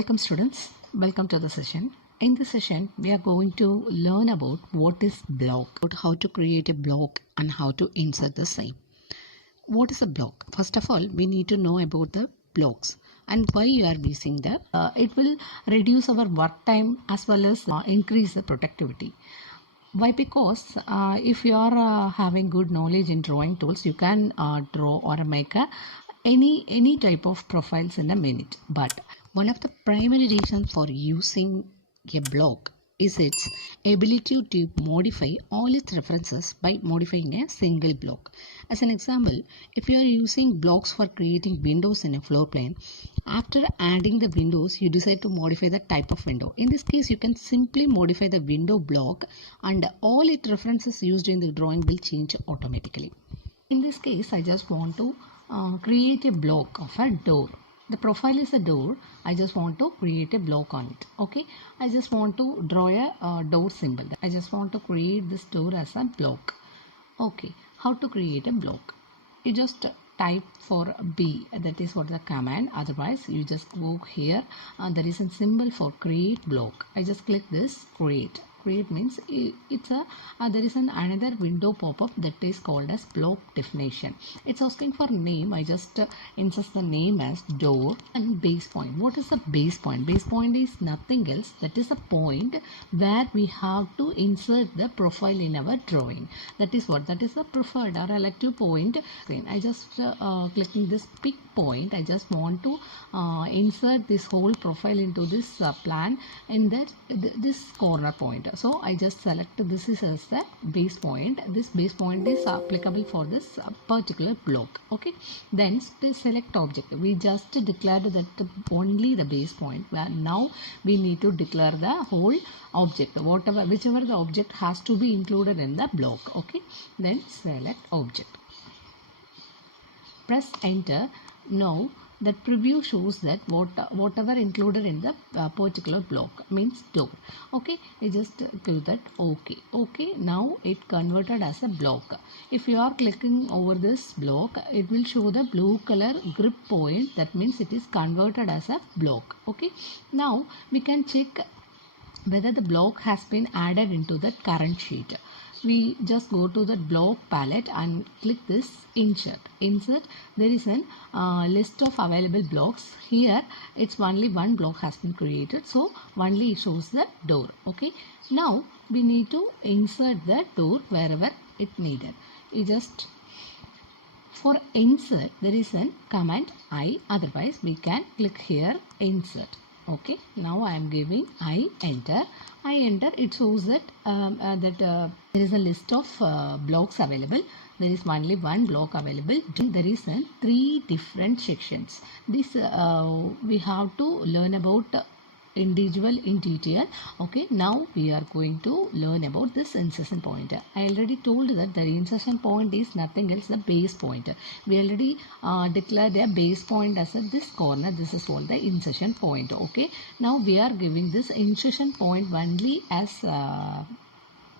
Welcome students, welcome to the session. In this session, we are going to learn about what is block, how to create a block and how to insert the same. What is a block? First of all, we need to know about the blocks and why you are using that. It will reduce our work time as well as increase the productivity. Why? Because if you are having good knowledge in drawing tools, you can draw or make any type of profiles in a minute. But one of the primary reasons for using a block is its ability to modify all its references by modifying a single block. As an example, if you are using blocks for creating windows in a floor plan, after adding the windows, you decide to modify the type of window. In this case, you can simply modify the window block and all its references used in the drawing will change automatically. In this case, I just want to create a block of a door. The profile is a door. I just want to create a block on it. Okay, I just want to draw a door symbol. I just want to create this door as a block. Okay, how to create a block? You just type for B, that is what the command. Otherwise, you just go here. There is a symbol for create block. I just click this create. Create means it's a there is another window pop-up that is called as block definition. It's asking for name. I just insert the name as door and base point. What is the base point? Base point is nothing else. That is a point where we have to insert the profile in our drawing. That is what? That is the preferred or elective point. I just clicking this pick point. I just want to insert this whole profile into this plan in that this corner point. So I just select this is as the base point. This base point is applicable for this particular block. Okay, then select object. We just declared that only the base point. Now we need to declare the whole object, whichever the object has to be included in the block. Okay, then select object. Press enter. Now that preview shows that whatever included in the particular block means door. Okay, you just give that okay. Okay, now it converted as a block. If you are clicking over this block, it will show the blue color grip point. That means it is converted as a block. Okay, now we can check whether the block has been added into the current sheet. We just go to the block palette and click this insert. There is a list of available blocks. Here it's only one block has been created, so only it shows the door. Okay, now we need to insert the door wherever it needed. You just for insert there is a command I, otherwise we can click here insert. Okay, now I am giving I enter. It shows that there is a list of blocks available. There is only one block available. There is 3 different sections. This we have to learn about individual in detail. Okay, now we are going to learn about this insertion point. I already told that the insertion point is nothing else the base point. We already declared a base point as this corner. This is called the insertion point. Okay, now we are giving this insertion point only as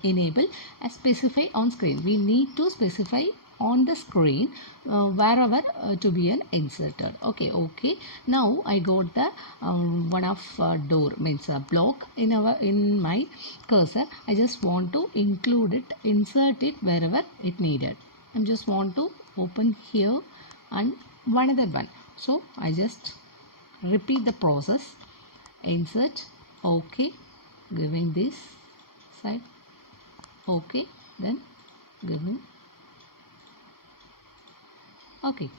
enable as specify on screen. We need to specify on the screen wherever to be an inserted. Okay, now I got the one of door means a block in my cursor. I just want to include it, insert it wherever it needed. I just want to open here and one other one. So I just repeat the process. Insert. Okay, giving this side. Okay, then giving. Okay,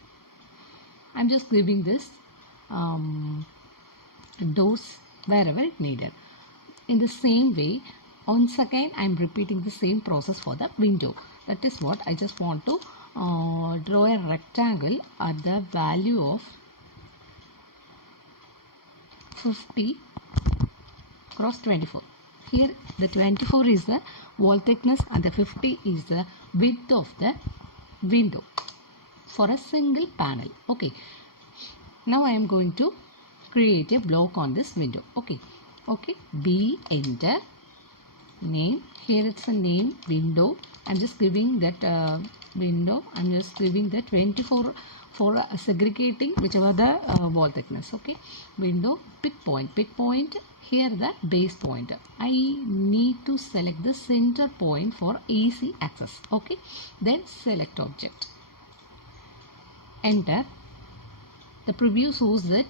I'm just giving this doors wherever it needed. In the same way, once again I'm repeating the same process for the window. That is what I just want to draw a rectangle at the value of 50 cross 24. Here the 24 is the wall thickness and the 50 is the width of the window for a single panel. Okay, now I am going to create a block on this window. Okay, B enter name. Here it's a name window. I'm just giving that window. I'm just giving the 24 for segregating whichever the wall thickness. Okay, window, pick point, here the base point. I need to select the center point for easy access. Okay, then select object, enter. The preview shows that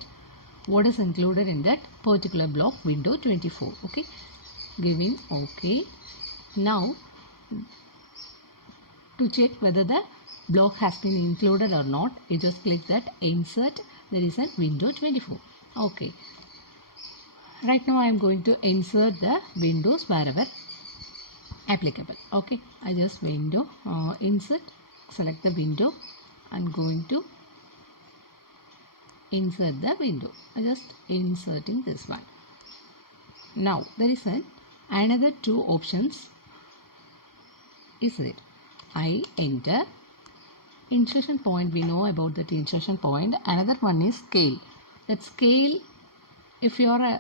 what is included in that particular block, window 24. Okay, giving OK. Now to check whether the block has been included or not, you just click that insert. There is a window 24. Okay, right now I am going to insert the windows wherever applicable. Okay, I just window insert, select the window and going to insert the window. I just inserting this one. Now there is another two options is it. I enter insertion point. We know about that insertion point. Another one is scale. That scale, if you are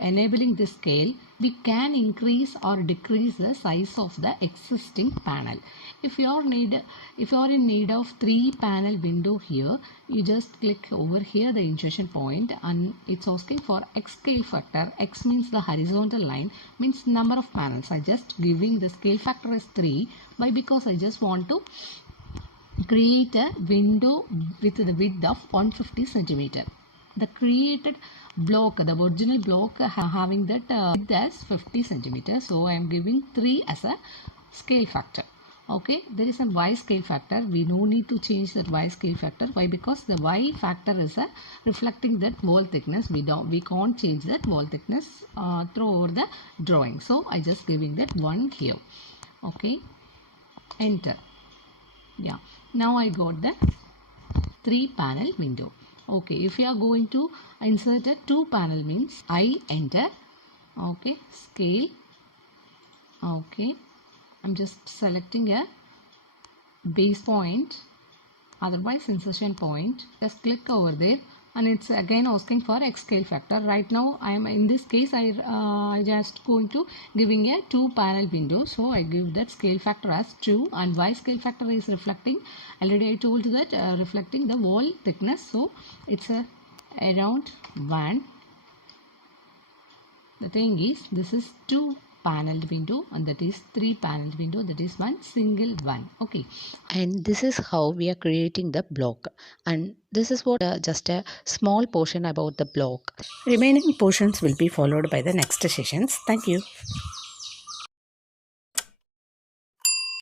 enabling this scale, we can increase or decrease the size of the existing panel. If you are in need of 3 panel window here, you just click over here the insertion point and it's asking for X scale factor. X means the horizontal line, means number of panels. I just giving the scale factor as 3. Why? Because I just want to create a window with the width of 150 centimeter. The created block, the original block having that width as 50 centimeters. So I am giving 3 as a scale factor. Okay, there is a Y scale factor. We no need to change that Y scale factor. Why? Because the Y factor is reflecting that wall thickness. We can't change that wall thickness through over the drawing. So I just giving that 1 here. Okay, enter. Yeah, now I got the 3 panel window. Okay, if you are going to insert a 2 panel means I enter. Okay, scale. Okay, I'm just selecting a base point, otherwise insertion point. Just click over there and it's again asking for X scale factor. Right now I am in this case I just going to giving a 2 panel window, so I give that scale factor as 2 and Y scale factor is reflecting, already I told you that reflecting the wall thickness, so it's around 1. The thing is this is 2 paneled window and that is 3 paneled window, that is one single one. Okay, and this is how we are creating the block, and this is what just a small portion about the block. Remaining portions will be followed by the next sessions. Thank you.